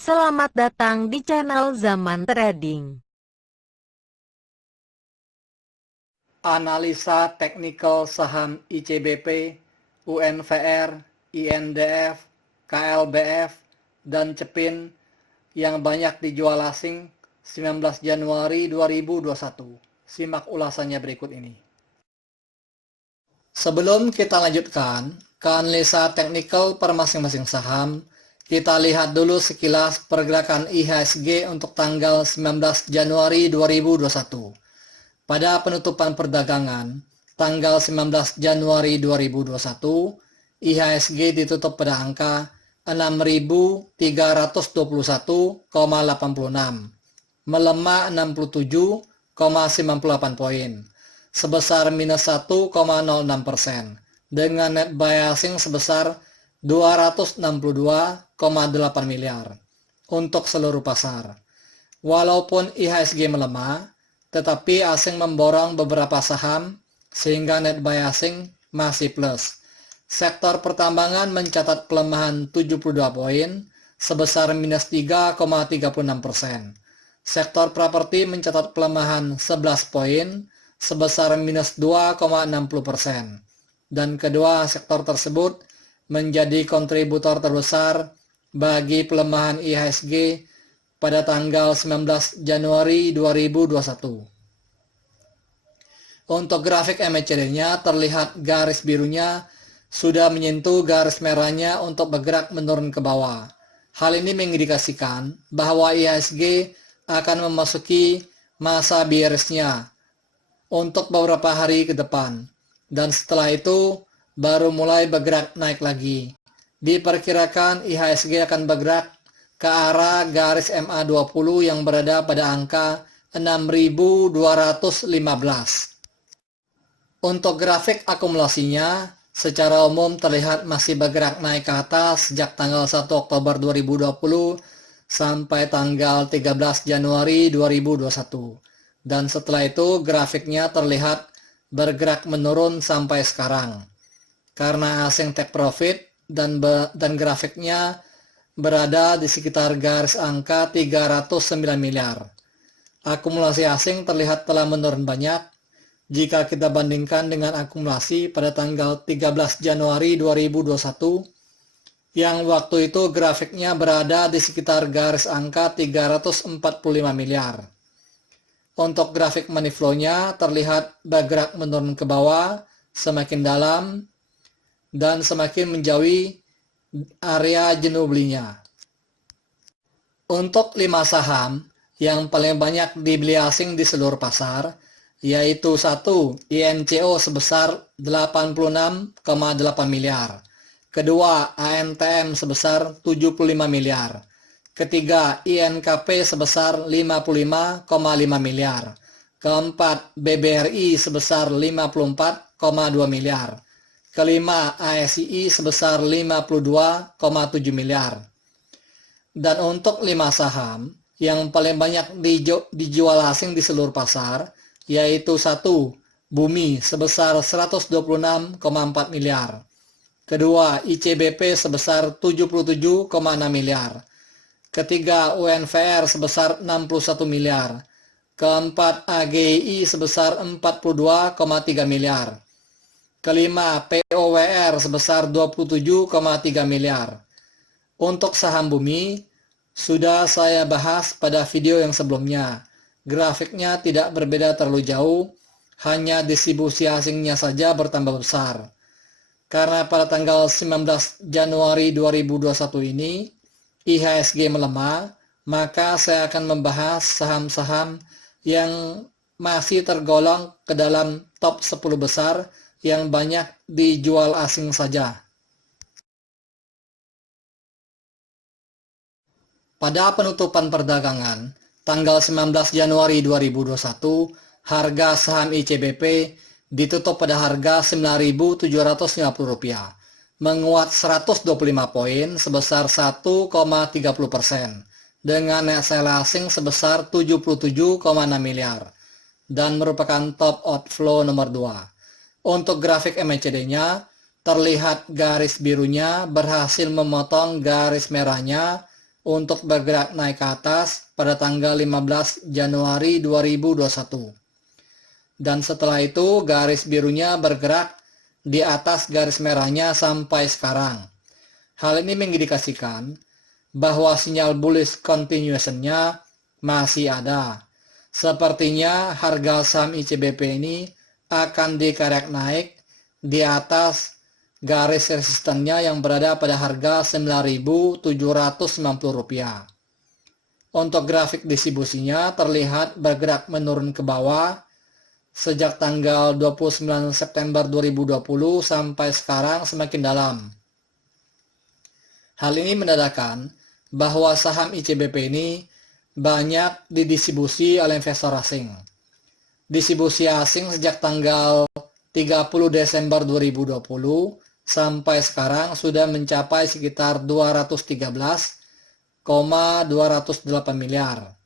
Selamat datang di channel Zaman Trading. Analisa teknikal saham ICBP, UNVR, INDF, KLBF, dan CEPIN yang banyak dijual asing 19 Januari 2021. Simak ulasannya berikut ini. Sebelum kita lanjutkan ke analisa teknikal per masing-masing saham, kita lihat dulu sekilas pergerakan IHSG untuk tanggal 19 Januari 2021. Pada penutupan perdagangan, tanggal 19 Januari 2021, IHSG ditutup pada angka 6.321,86, melemah 67,98 poin, sebesar minus 1,06%, dengan net buy asing sebesar 262,8 miliar untuk seluruh pasar. Walaupun IHSG melemah, tetapi asing memborong beberapa saham sehingga net buy asing masih plus. Sektor pertambangan mencatat pelemahan 72 poin sebesar minus 3,36%. Sektor properti mencatat pelemahan 11 poin sebesar minus 2,60%. Dan kedua sektor tersebut menjadi kontributor terbesar bagi pelemahan IHSG pada tanggal 19 Januari 2021. Untuk grafik MACD-nya terlihat garis birunya sudah menyentuh garis merahnya untuk bergerak menurun ke bawah. Hal ini mengindikasikan bahwa IHSG akan memasuki masa bearish-nya untuk beberapa hari ke depan, dan setelah itu baru mulai bergerak naik lagi. Diperkirakan IHSG akan bergerak ke arah garis MA20 yang berada pada angka 6.215. Untuk grafik akumulasinya, secara umum terlihat masih bergerak naik ke atas sejak tanggal 1 Oktober 2020 sampai tanggal 13 Januari 2021. Dan setelah itu grafiknya terlihat bergerak menurun sampai sekarang. Karena asing take profit dan grafiknya berada di sekitar garis angka 309 miliar. Akumulasi asing terlihat telah menurun banyak jika kita bandingkan dengan akumulasi pada tanggal 13 Januari 2021 yang waktu itu grafiknya berada di sekitar garis angka 345 miliar. Untuk grafik money flow-nya terlihat bergerak menurun ke bawah semakin dalam dan semakin menjauhi area jenuh belinya. Untuk 5 saham yang paling banyak dibeli asing di seluruh pasar, yaitu 1. INCO sebesar 86,8 miliar. Kedua, ANTM sebesar 75 miliar. Ketiga, INKP sebesar 55,5 miliar. Keempat, BBRI sebesar 54,2 miliar. Kelima, ASII sebesar 52,7 miliar. Dan untuk 5 saham yang paling banyak dijual asing di seluruh pasar, yaitu 1. Bumi sebesar 126,4 miliar. Kedua, ICBP sebesar 77,6 miliar. Ketiga, UNVR sebesar 61 miliar. Keempat, AGI sebesar 42,3 miliar. Kelima, POWR sebesar 27,3 miliar. Untuk saham bumi, sudah saya bahas pada video yang sebelumnya. Grafiknya tidak berbeda terlalu jauh, hanya distribusi asingnya saja bertambah besar. Karena pada tanggal 19 Januari 2021 ini, IHSG melemah, maka saya akan membahas saham-saham yang masih tergolong ke dalam top 10 besar yang banyak dijual asing saja. Pada penutupan perdagangan, tanggal 19 Januari 2021, harga saham ICBP ditutup pada harga Rp9.750, menguat 125 poin sebesar 1,30% dengan net sell asing sebesar 77,6 miliar dan merupakan top outflow nomor 2. Untuk grafik MACD-nya, terlihat garis birunya berhasil memotong garis merahnya untuk bergerak naik ke atas pada tanggal 15 Januari 2021. Dan setelah itu garis birunya bergerak di atas garis merahnya sampai sekarang. Hal ini mengindikasikan bahwa sinyal bullish continuation-nya masih ada. Sepertinya harga saham ICBP ini akan dikerek naik di atas garis resistennya yang berada pada harga Rp9.790. Untuk grafik distribusinya terlihat bergerak menurun ke bawah sejak tanggal 29 September 2020 sampai sekarang semakin dalam. Hal ini menandakan bahwa saham ICBP ini banyak didistribusi oleh investor asing. Distribusi asing sejak tanggal 30 Desember 2020 sampai sekarang sudah mencapai sekitar 213,208 miliar.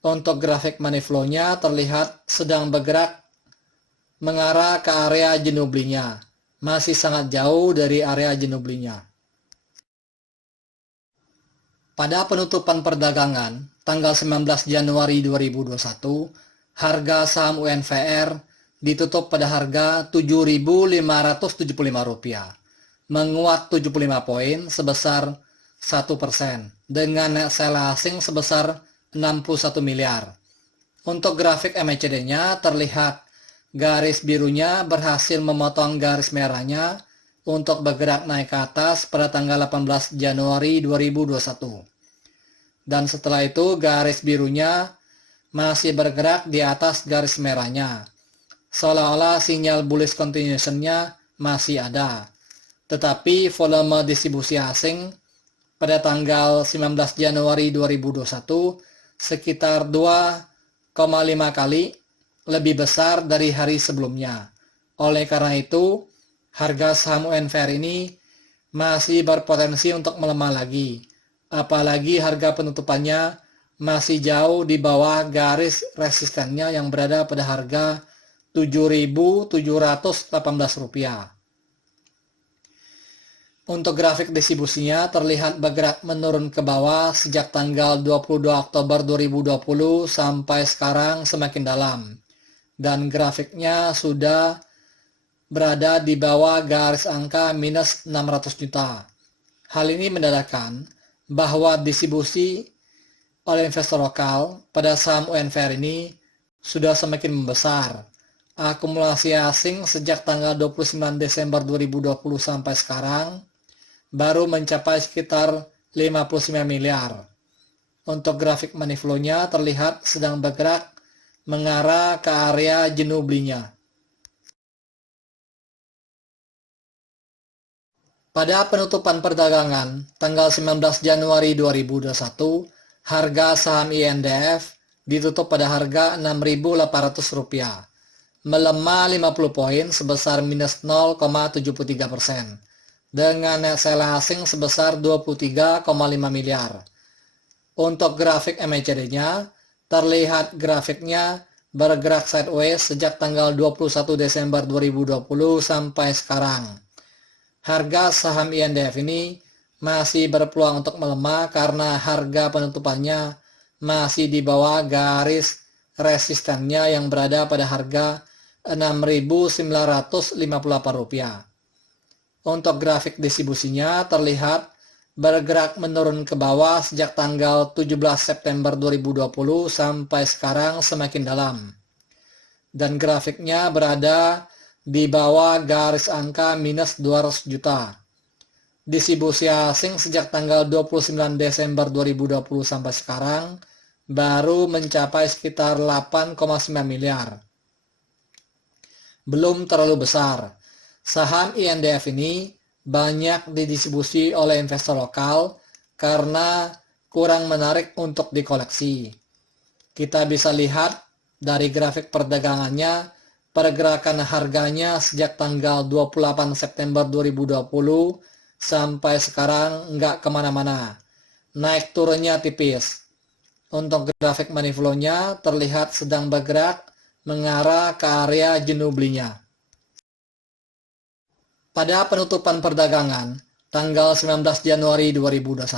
Untuk grafik money flow-nya terlihat sedang bergerak mengarah ke area jenuh belinya. Masih sangat jauh dari area jenuh belinya. Pada penutupan perdagangan tanggal 19 Januari 2021, harga saham UNVR ditutup pada harga Rp7.575, menguat 75 poin sebesar 1% dengan net sell asing sebesar 61 miliar. Untuk grafik MACD-nya terlihat garis birunya berhasil memotong garis merahnya untuk bergerak naik ke atas pada tanggal 18 Januari 2021. Dan setelah itu garis birunya masih bergerak di atas garis merahnya. Seolah-olah sinyal bullish continuation-nya masih ada. Tetapi volume distribusi asing pada tanggal 19 Januari 2021 sekitar 2,5 kali lebih besar dari hari sebelumnya. Oleh karena itu, harga saham UNVR ini masih berpotensi untuk melemah lagi. Apalagi harga penutupannya masih jauh di bawah garis resistennya yang berada pada harga Rp7.718. Untuk grafik distribusinya terlihat bergerak menurun ke bawah sejak tanggal 22 Oktober 2020 sampai sekarang semakin dalam. Dan grafiknya sudah berada di bawah garis angka minus 600 juta. Hal ini menandakan bahwa distribusi oleh investor lokal pada saham UNVR ini sudah semakin membesar. Akumulasi asing sejak tanggal 29 Desember 2020 sampai sekarang baru mencapai sekitar 59 miliar. Untuk grafik money flow-nya terlihat sedang bergerak mengarah ke area jenuh belinya. Pada penutupan perdagangan tanggal 19 Januari 2021, harga saham INDF ditutup pada harga Rp6.800, melemah 50 poin sebesar minus 0,73%, dengan net sell asing sebesar 23,5 miliar. Untuk grafik MACD-nya, terlihat grafiknya bergerak sideways sejak tanggal 21 Desember 2020 sampai sekarang. Harga saham INDF ini masih berpeluang untuk melemah karena harga penutupannya masih di bawah garis resistennya yang berada pada harga Rp6.958. Untuk grafik distribusinya terlihat bergerak menurun ke bawah sejak tanggal 17 September 2020 sampai sekarang semakin dalam. Dan grafiknya berada di bawah garis angka minus 200 juta. Distribusi asing sejak tanggal 29 Desember 2020 sampai sekarang baru mencapai sekitar 8,9 miliar. Belum terlalu besar. Saham INDF ini banyak didistribusi oleh investor lokal karena kurang menarik untuk dikoleksi. Kita bisa lihat dari grafik perdagangannya, pergerakan harganya sejak tanggal 28 September 2020 sampai sekarang nggak kemana-mana. Naik turunnya tipis. Untuk grafik money flow-nya terlihat sedang bergerak mengarah ke area jenuh belinya. Pada penutupan perdagangan tanggal 19 Januari 2021,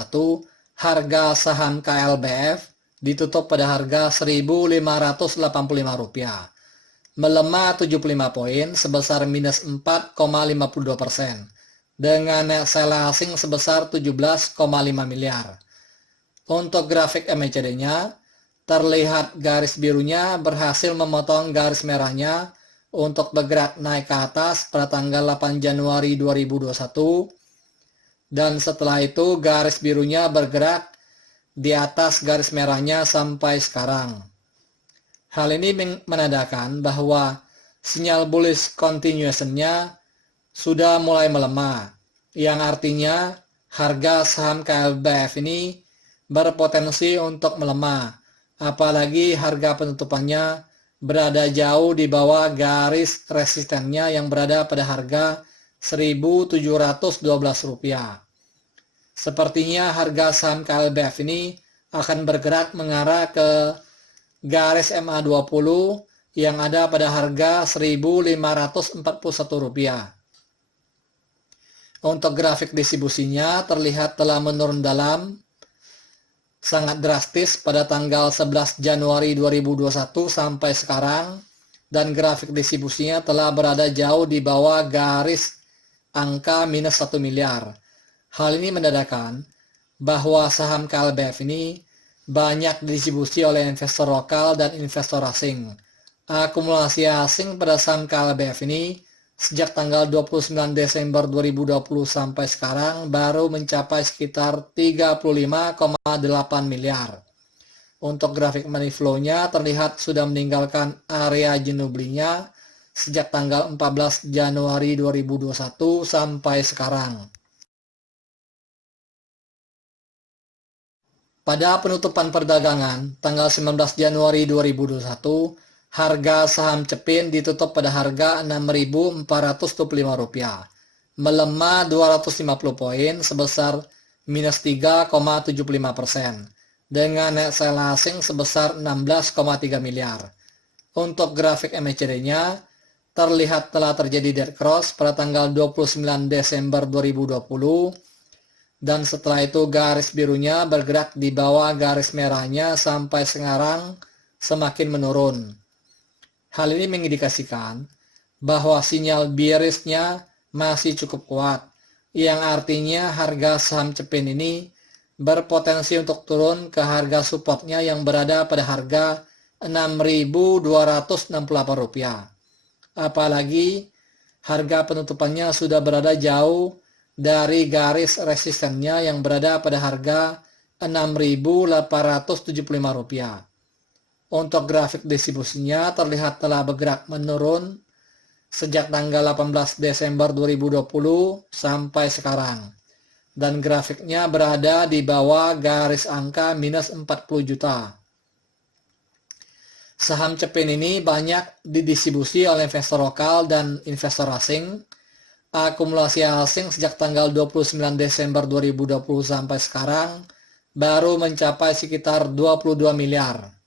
harga saham KLBF ditutup pada harga Rp1.585, melemah 75 poin sebesar minus 4,52%, dengan net sell asing sebesar 17,5 miliar. Untuk grafik MACD-nya, terlihat garis birunya berhasil memotong garis merahnya untuk bergerak naik ke atas pada tanggal 8 Januari 2021, dan setelah itu garis birunya bergerak di atas garis merahnya sampai sekarang. Hal ini menandakan bahwa sinyal bullish continuation-nya sudah mulai melemah, yang artinya harga saham KLBF ini berpotensi untuk melemah, apalagi harga penutupannya berada jauh di bawah garis resistennya yang berada pada harga Rp1.712. Sepertinya harga saham KLBF ini akan bergerak mengarah ke garis MA20 yang ada pada harga Rp1.541. Untuk grafik distribusinya terlihat telah menurun dalam sangat drastis pada tanggal 11 Januari 2021 sampai sekarang, dan grafik distribusinya telah berada jauh di bawah garis angka minus 1 miliar. Hal ini menandakan bahwa saham KLBF ini banyak didistribusi oleh investor lokal dan investor asing. Akumulasi asing pada saham KLBF ini sejak tanggal 29 Desember 2020 sampai sekarang baru mencapai sekitar 35,8 miliar. Untuk grafik money flow-nya terlihat sudah meninggalkan area jenuh belinya sejak tanggal 14 Januari 2021 sampai sekarang. Pada penutupan perdagangan tanggal 19 Januari 2021, harga saham Cepin ditutup pada harga Rp6.425, melemah 250 poin sebesar minus 3,75%, dengan net sell asing sebesar 16,3 miliar. Untuk grafik MACD-nya, terlihat telah terjadi dead cross pada tanggal 29 Desember 2020, dan setelah itu garis birunya bergerak di bawah garis merahnya sampai sekarang semakin menurun. Hal ini mengindikasikan bahwa sinyal bearish-nya masih cukup kuat, yang artinya harga saham Cepin ini berpotensi untuk turun ke harga supportnya yang berada pada harga Rp6.268. Apalagi harga penutupannya sudah berada jauh dari garis resistennya yang berada pada harga Rp6.875. Untuk grafik distribusinya terlihat telah bergerak menurun sejak tanggal 18 Desember 2020 sampai sekarang, dan grafiknya berada di bawah garis angka minus 40 juta. Saham Cepin ini banyak didistribusi oleh investor lokal dan investor asing. Akumulasi asing sejak tanggal 29 Desember 2020 sampai sekarang baru mencapai sekitar 22 miliar.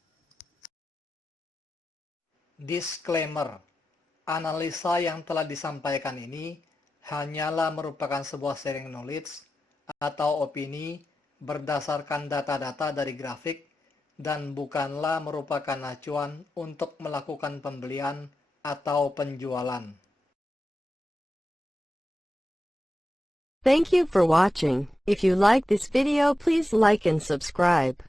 Disclaimer, analisa yang telah disampaikan ini hanyalah merupakan sebuah sharing knowledge atau opini berdasarkan data-data dari grafik dan bukanlah merupakan acuan untuk melakukan pembelian atau penjualan. Thank you for watching. If you like this video, please like and subscribe.